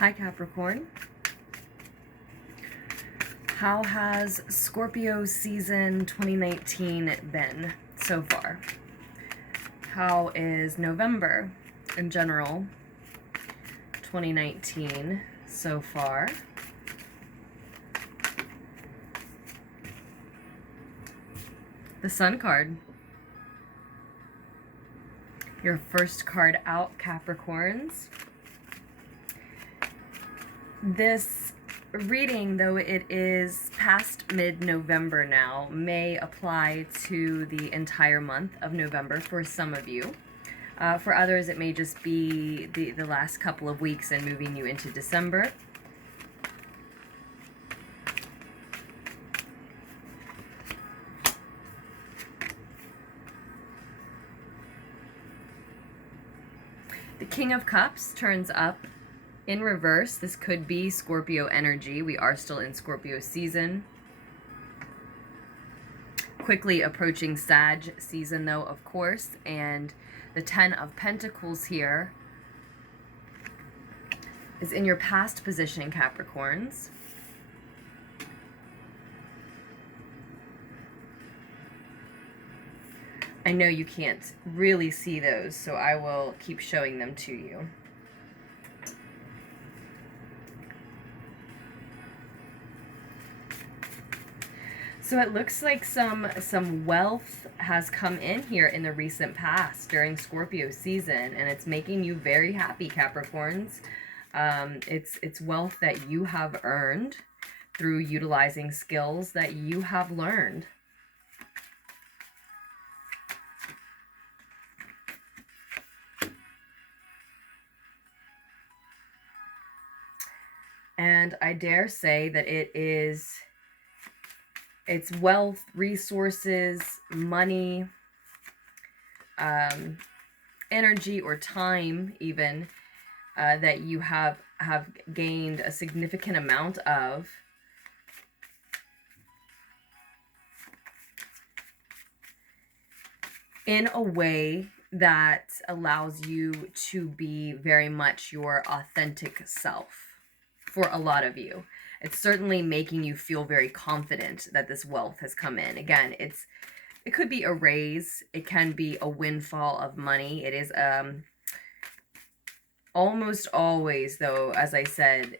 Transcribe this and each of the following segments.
Hi Capricorn. How has Scorpio season 2019 been so far? How is November in general 2019 so far? The Sun card. Your first card out, Capricorns. This reading, though it is past mid-November now, may apply to the entire month of November for some of you. For others, it may just be the last couple of weeks and moving you into December. The King of Cups turns up in reverse. This could be Scorpio energy. We are still in Scorpio season. Quickly approaching Sag season, though, of course. And the Ten of Pentacles here is in your past position, Capricorns. I know you can't really see those, so I will keep showing them to you. So it looks like some wealth has come in here in the recent past during Scorpio season, and it's making you very happy, Capricorns. It's wealth that you have earned through utilizing skills that you have learned. And I dare say that it's wealth, resources, money, energy, or time even, that you have gained a significant amount of. In a way that allows you to be very much your authentic self for a lot of you. It's certainly making you feel very confident that this wealth has come in. Again, it could be a raise. It can be a windfall of money. It is almost always, though, as I said,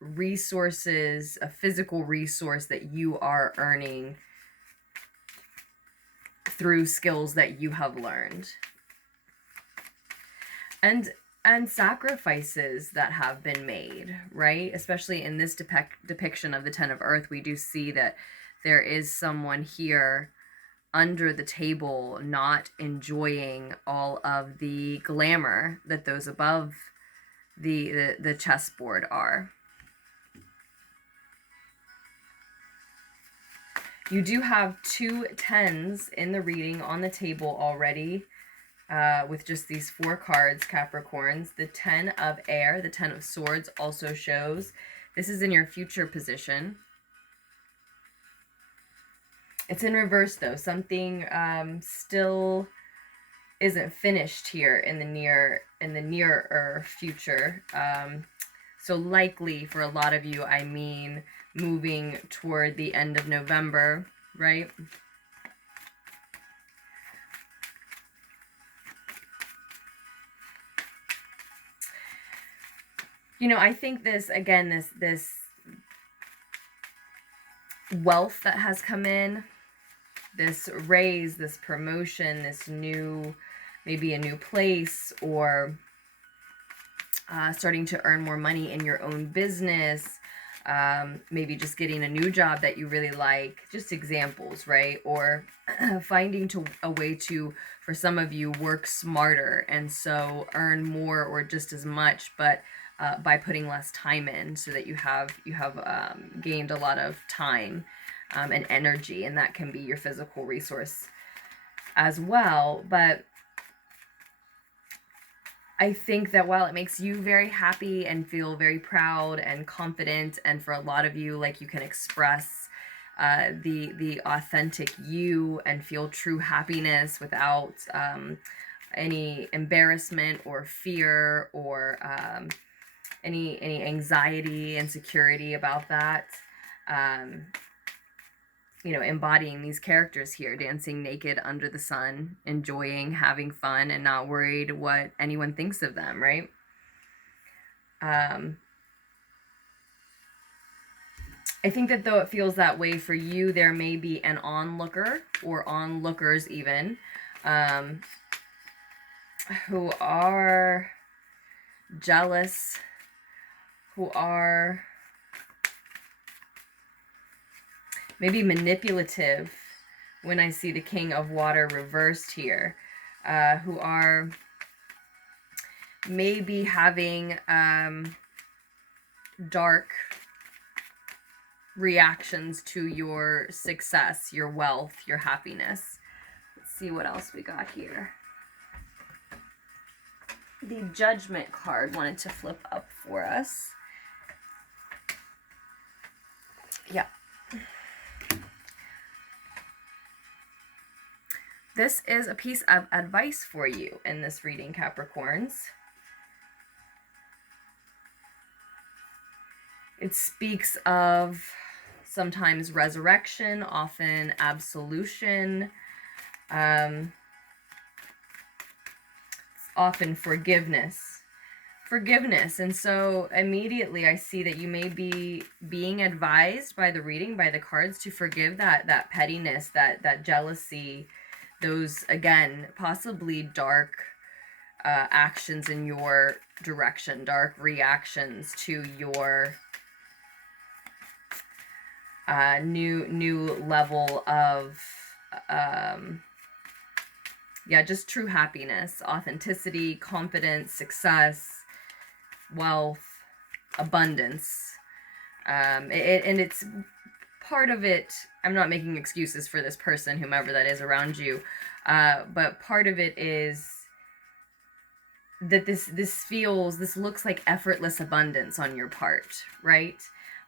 resources, a physical resource that you are earning through skills that you have learned. And sacrifices that have been made, right? Especially in this depiction of the Ten of Earth, we do see that there is someone here under the table not enjoying all of the glamour that those above the chessboard are. You do have 2 tens in the reading on the table already. With just these 4 cards, Capricorns. The 10 of Air, the 10 of Swords also shows. This is in your future position. It's in reverse, though. Something still isn't finished here in the nearer future. So likely for a lot of you, I mean moving toward the end of November, right? You know, I think this, again, this wealth that has come in, this raise, this promotion, this new, maybe a new place, or starting to earn more money in your own business, maybe just getting a new job that you really like, just examples, right? Or finding a way to, for some of you, work smarter and so earn more or just as much, but by putting less time in, so that you have gained a lot of time and energy, and that can be your physical resource as well. But I think that while it makes you very happy and feel very proud and confident, and for a lot of you, like, you can express the authentic you and feel true happiness without any embarrassment or fear or any anxiety, insecurity about that. You know, embodying these characters here, dancing naked under the sun, enjoying, having fun, and not worried what anyone thinks of them, right? I think that though it feels that way for you, there may be an onlooker or onlookers even, who are jealous, who are maybe manipulative when I see the King of Water reversed here, who are maybe having dark reactions to your success, your wealth, your happiness. Let's see what else we got here. The Judgment card wanted to flip up for us. Yeah. This is a piece of advice for you in this reading, Capricorns. It speaks of sometimes resurrection, often absolution, often forgiveness. And so immediately I see that you may be being advised by the reading, by the cards, to forgive that pettiness, that jealousy, those, again, possibly dark actions in your direction, dark reactions to your new level of just true happiness, authenticity, confidence, success, wealth, abundance. And it's part of it. I'm not making excuses for this person, whomever that is around you, but part of it is that this looks like effortless abundance on your part, right?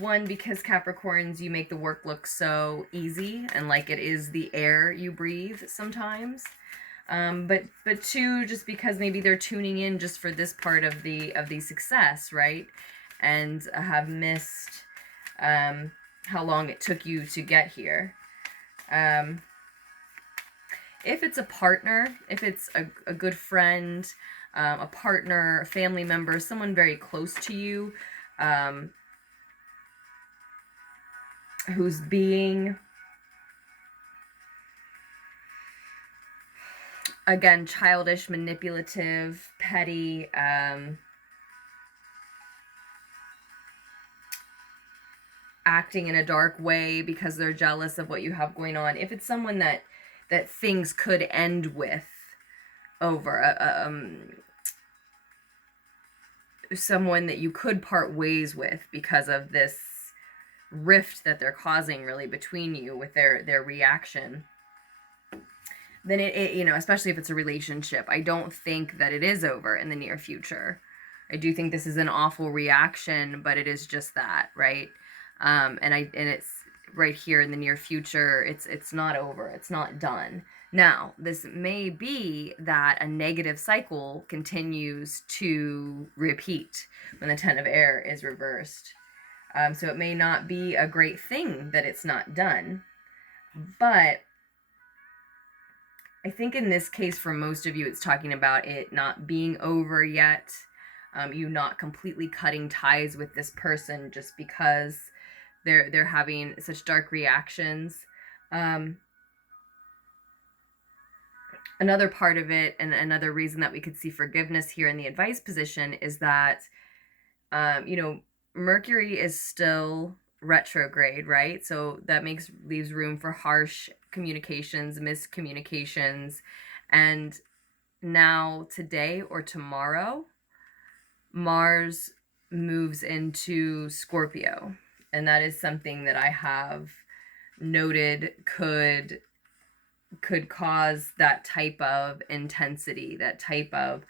One, because Capricorns, you make the work look so easy and like it is the air you breathe sometimes. But two, just because maybe they're tuning in just for this part of the success, right? And have missed how long it took you to get here. If it's a partner, if it's a good friend, a partner, a family member, someone very close to you, who's being, again, childish, manipulative, petty, acting in a dark way because they're jealous of what you have going on. If it's someone that things could end with over, someone that you could part ways with because of this rift that they're causing really between you with their reaction, then it you know, especially if it's a relationship, I don't think that it is over in the near future. I do think this is an awful reaction, but it is just that, right? And it's right here in the near future. It's not over. It's not done. Now, this may be that a negative cycle continues to repeat when the Ten of Air is reversed. So it may not be a great thing that it's not done. But I think in this case, for most of you, it's talking about it not being over yet. You not completely cutting ties with this person just because they're having such dark reactions. Another part of it, and another reason that we could see forgiveness here in the advice position, is that, you know, Mercury is still retrograde, right? So that leaves room for harsh communications, miscommunications. And now, today or tomorrow, Mars moves into Scorpio. And that is something that I have noted could cause that type of intensity, that type of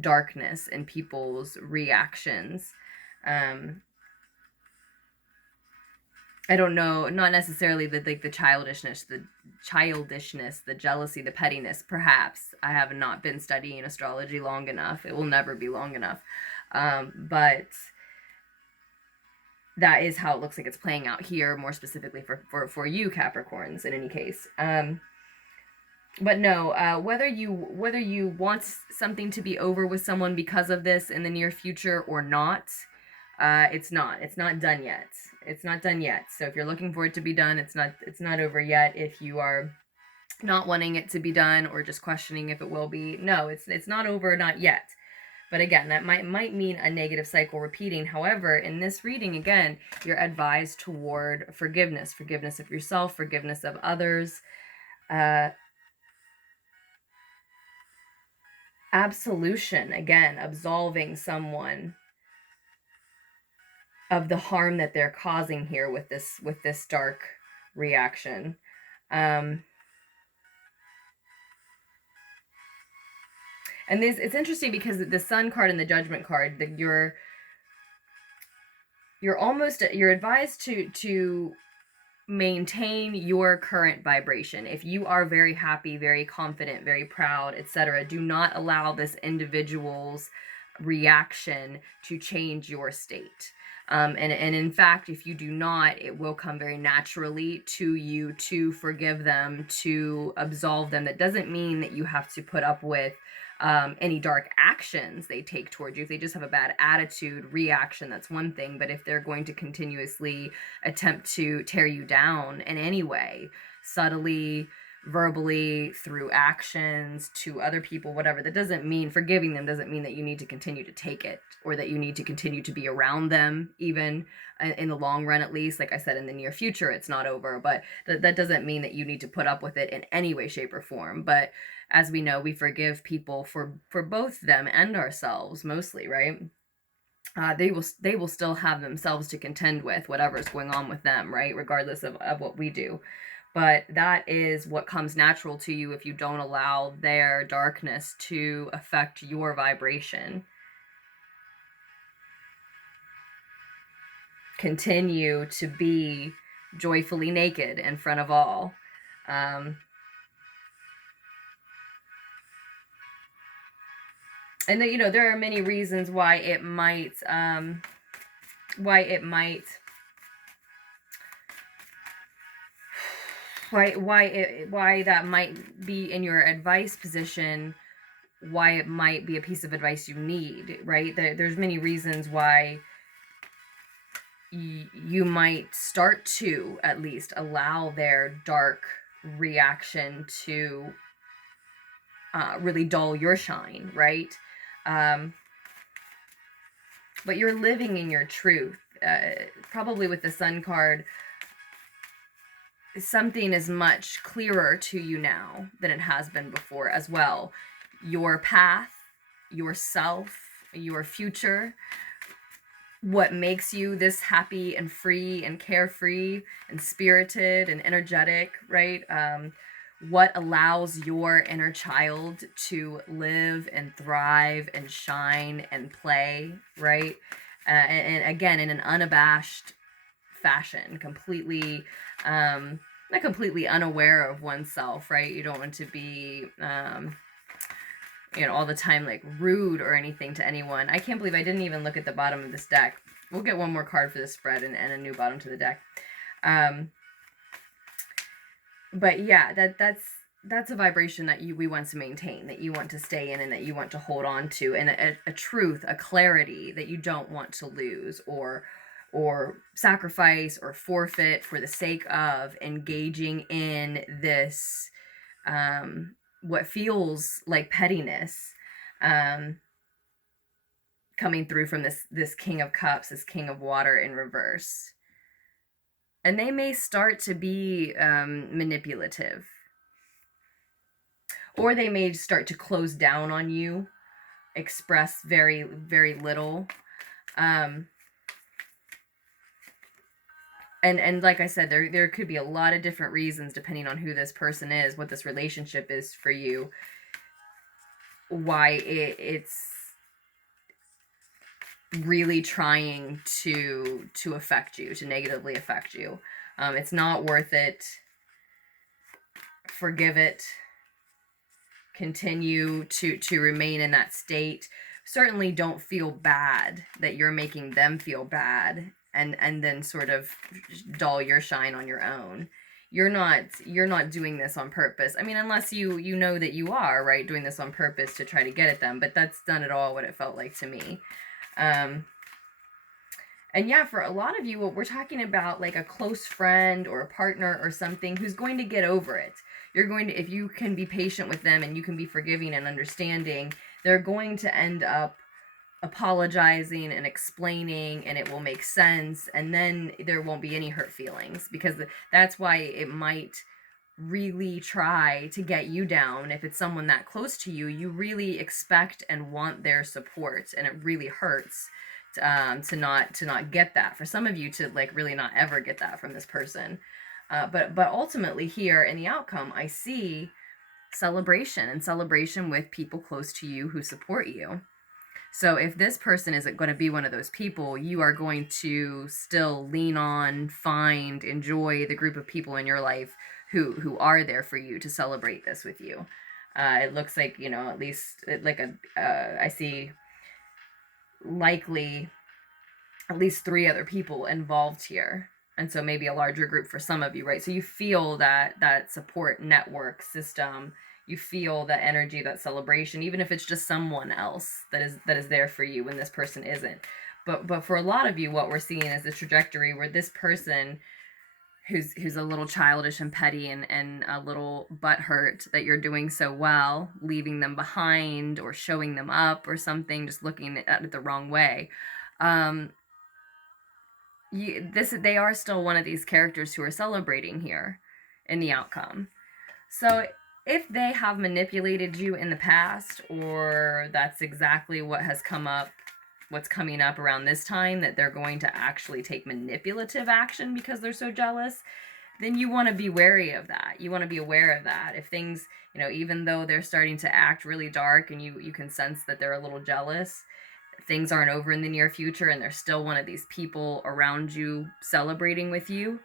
darkness in people's reactions. I don't know, not necessarily the like the childishness, the jealousy, the pettiness. Perhaps I have not been studying astrology long enough. It will never be long enough. But that is how it looks like it's playing out here, more specifically for you Capricorns in any case. But no, whether you want something to be over with someone because of this in the near future or not, it's not done yet. It's not done yet. So if you're looking for it to be done, it's not over yet. If you are not wanting it to be done or just questioning if it will be, no, it's not over, not yet. But again, that might mean a negative cycle repeating. However, in this reading, again, you're advised toward forgiveness of yourself, forgiveness of others, absolution, again, absolving someone of the harm that they're causing here with this dark reaction. And it's interesting because the Sun card and the Judgment card, that you're advised to maintain your current vibration. If you are very happy, very confident, very proud, etc., do not allow this individual's reaction to change your state. And in fact, if you do not, it will come very naturally to you to forgive them, to absolve them. That doesn't mean that you have to put up with any dark actions they take towards you. If they just have a bad attitude, reaction, that's one thing. But if they're going to continuously attempt to tear you down in any way, subtly, verbally, through actions, to other people, whatever, that doesn't mean, forgiving them doesn't mean that you need to continue to take it, or that you need to continue to be around them, even in the long run. At least, like I said, in the near future, it's not over, but that doesn't mean that you need to put up with it in any way, shape, or form. But as we know, we forgive people for both them and ourselves, mostly, right? They will still have themselves to contend with, whatever's going on with them, right? Regardless of what we do. But that is what comes natural to you if you don't allow their darkness to affect your vibration. Continue to be joyfully naked in front of all. And there are many reasons why it might why that might be in your advice position, why it might be a piece of advice you need, right? There's many reasons why you might start to at least allow their dark reaction to really dull your shine, right? But you're living in your truth. Probably with the Sun card, something is much clearer to you now than it has been before as well. Your path, yourself, your future, what makes you this happy and free and carefree and spirited and energetic, right? What allows your inner child to live and thrive and shine and play, right? And again, in an unabashed fashion, completely not completely unaware of oneself, right? You don't want to be all the time like rude or anything to anyone. I can't believe I didn't even look at the bottom of this deck. We'll get one more card for this spread and a new bottom to the deck. But yeah, that's a vibration that we want to maintain, that you want to stay in, and that you want to hold on to, and a truth, a clarity that you don't want to lose or sacrifice or forfeit for the sake of engaging in this what feels like pettiness coming through from this King of Cups, this King of Water in reverse. And they may start to be manipulative, or they may start to close down on you, express very, very little. And like I said, there could be a lot of different reasons depending on who this person is, what this relationship is for you, why it's really trying to affect you, to negatively affect you. It's not worth it. Forgive it. Continue to remain in that state. Certainly don't feel bad that you're making them feel bad, and then sort of dull your shine on your own. You're not doing this on purpose. I mean, unless you know that you are, right, doing this on purpose to try to get at them, but that's not at all what it felt like to me. And yeah, for a lot of you, we're talking about like a close friend or a partner or something who's going to get over it. You're going to, if you can be patient with them and you can be forgiving and understanding, they're going to end up apologizing and explaining, and it will make sense, and then there won't be any hurt feelings, because that's why it might really try to get you down. If it's someone that close to you, you really expect and want their support, and it really hurts to not get that. For some of you, to like really not ever get that from this person. But ultimately here in the outcome, I see celebration, and celebration with people close to you who support you. So if this person isn't going to be one of those people, you are going to still lean on, find, enjoy the group of people in your life who are there for you to celebrate this with you. It looks like, you know, at least like I see likely at least 3 other people involved here. And so maybe a larger group for some of you, right? So you feel that support network system. You feel that energy, that celebration, even if it's just someone else that is there for you when this person isn't. But for a lot of you, what we're seeing is the trajectory where this person who's a little childish and petty and a little butthurt that you're doing so well, leaving them behind or showing them up or something, just looking at it the wrong way. They are still one of these characters who are celebrating here in the outcome. So if they have manipulated you in the past, or that's exactly what has come up, what's coming up around this time, that they're going to actually take manipulative action because they're so jealous, then you want to be wary of that. You want to be aware of that. If things, you know, even though they're starting to act really dark and you can sense that they're a little jealous, things aren't over in the near future and there's still one of these people around you celebrating with you.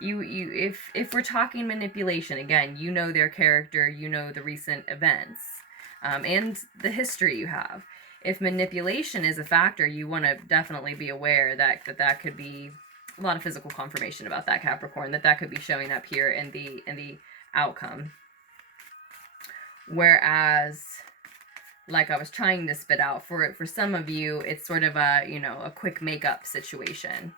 If we're talking manipulation, again, you know their character, you know the recent events, and the history you have. If manipulation is a factor, you want to definitely be aware that could be a lot of physical confirmation about that, Capricorn, that could be showing up here in the outcome. Whereas, like I was trying to spit out, for some of you, it's sort of a, you know, a quick makeup situation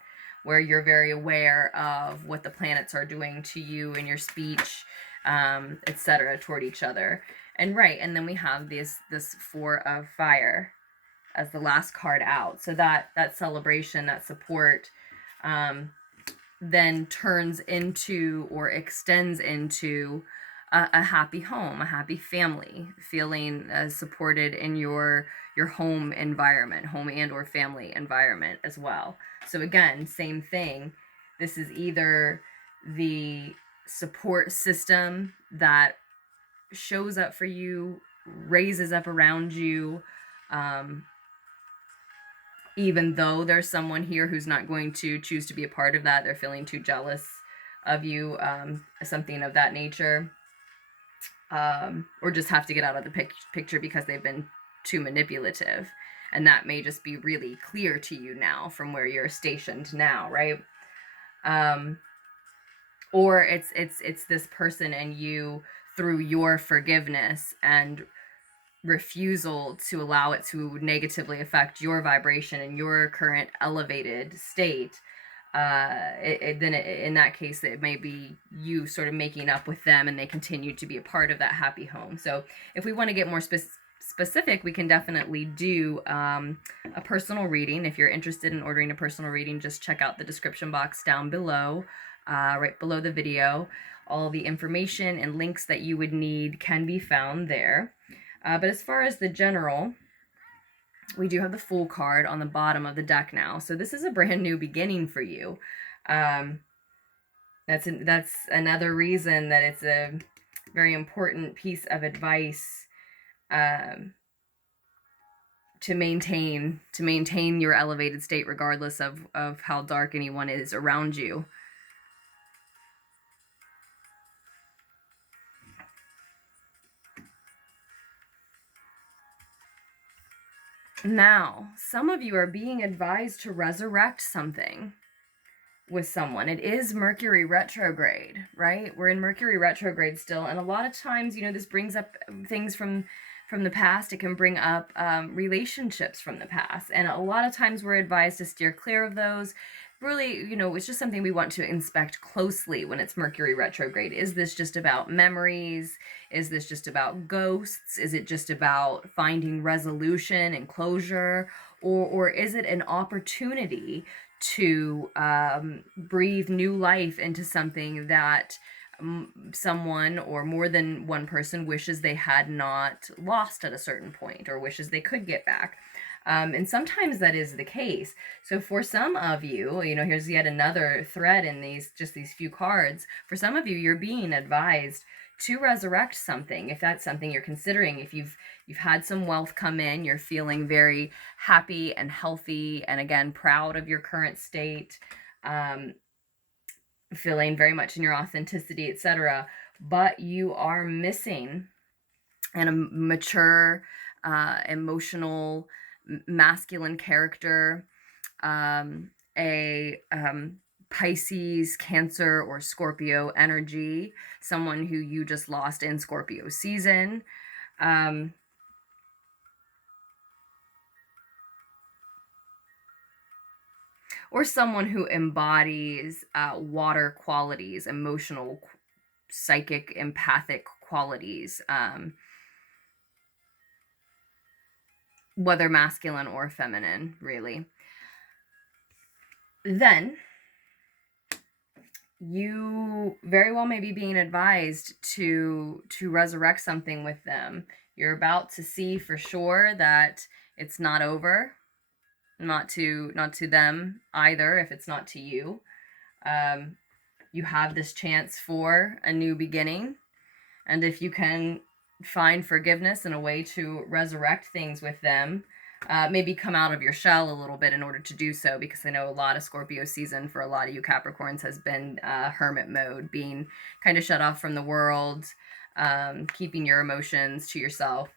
where you're very aware of what the planets are doing to you in your speech, etc., toward each other. And right, and then we have this 4 of fire as the last card out. So that celebration, that support, then turns into or extends into a happy home, a happy family, feeling supported in your home environment, home and or family environment as well. So again, same thing. This is either the support system that shows up for you, raises up around you, even though there's someone here who's not going to choose to be a part of that. They're feeling too jealous of you, something of that nature. Or just have to get out of the picture because they've been too manipulative. And that may just be really clear to you now from where you're stationed now, right? Or it's this person and you, through your forgiveness and refusal to allow it to negatively affect your vibration and your current elevated state, in that case, it may be you sort of making up with them and they continue to be a part of that happy home. So if we want to get more specific, we can definitely do a personal reading. If you're interested in ordering a personal reading, just check out the description box down below, right below the video. All the information and links that you would need can be found there. But as far as the general, we do have the Fool card on the bottom of the deck now. So this is a brand new beginning for you. That's another reason that it's a very important piece of advice to maintain your elevated state regardless of how dark anyone is around you. Now, some of you are being advised to resurrect something with someone. It is Mercury retrograde, right? We're in Mercury retrograde still, and a lot of times, you know, this brings up things from the past. It can bring up relationships from the past, and a lot of times we're advised to steer clear of those. Really, you know, it's just something we want to inspect closely when it's Mercury retrograde. Is this just about memories? Is this just about ghosts? Is it just about finding resolution and closure? Or is it an opportunity to breathe new life into something that someone or more than one person wishes they had not lost at a certain point, or wishes they could get back? And sometimes that is the case. So for some of you, you know, here's yet another thread in these few cards. For some of you, you're being advised to resurrect something, if that's something you're considering. If you've had some wealth come in, you're feeling very happy and healthy, and again, proud of your current state, feeling very much in your authenticity, etc. But you are missing a mature, emotional, masculine character, a Pisces, Cancer, or Scorpio energy, someone who you just lost in Scorpio season. Or someone who embodies water qualities, emotional, psychic, empathic qualities, whether masculine or feminine, really. Then you very well may be being advised to resurrect something with them. You're about to see for sure that it's not over. Not to them either, if it's not to you. You have this chance for a new beginning, and if you can find forgiveness and a way to resurrect things with them, maybe come out of your shell a little bit in order to do so, because I know a lot of Scorpio season for a lot of you Capricorns has been hermit mode, being kind of shut off from the world, keeping your emotions to yourself.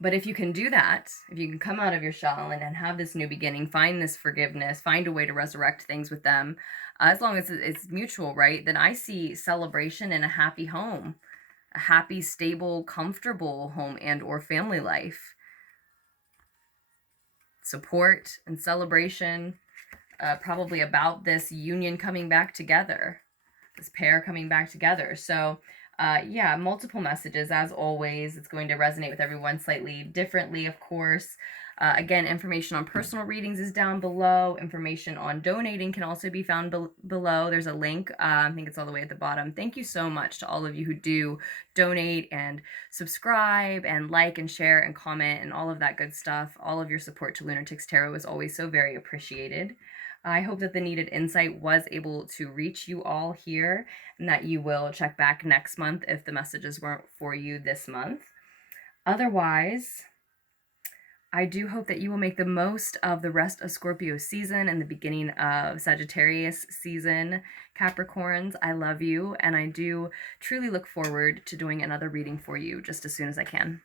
But if you can do that, if you can come out of your shell and have this new beginning, find this forgiveness, find a way to resurrect things with them, as long as it's mutual, right? Then I see celebration in a happy home, a happy, stable, comfortable home and or family life. Support and celebration, probably about this union coming back together, this pair coming back together. So yeah, multiple messages as always. It's going to resonate with everyone slightly differently, of course. Again, information on personal readings is down below. Information on donating can also be found below. There's a link. I think it's all the way at the bottom. Thank you so much to all of you who do donate and subscribe and like and share and comment and all of that good stuff. All of your support to Lunartics Tarot is always so very appreciated. I hope that the needed insight was able to reach you all here, and that you will check back next month if the messages weren't for you this month. Otherwise, I do hope that you will make the most of the rest of Scorpio season and the beginning of Sagittarius season. Capricorns, I love you, and I do truly look forward to doing another reading for you just as soon as I can.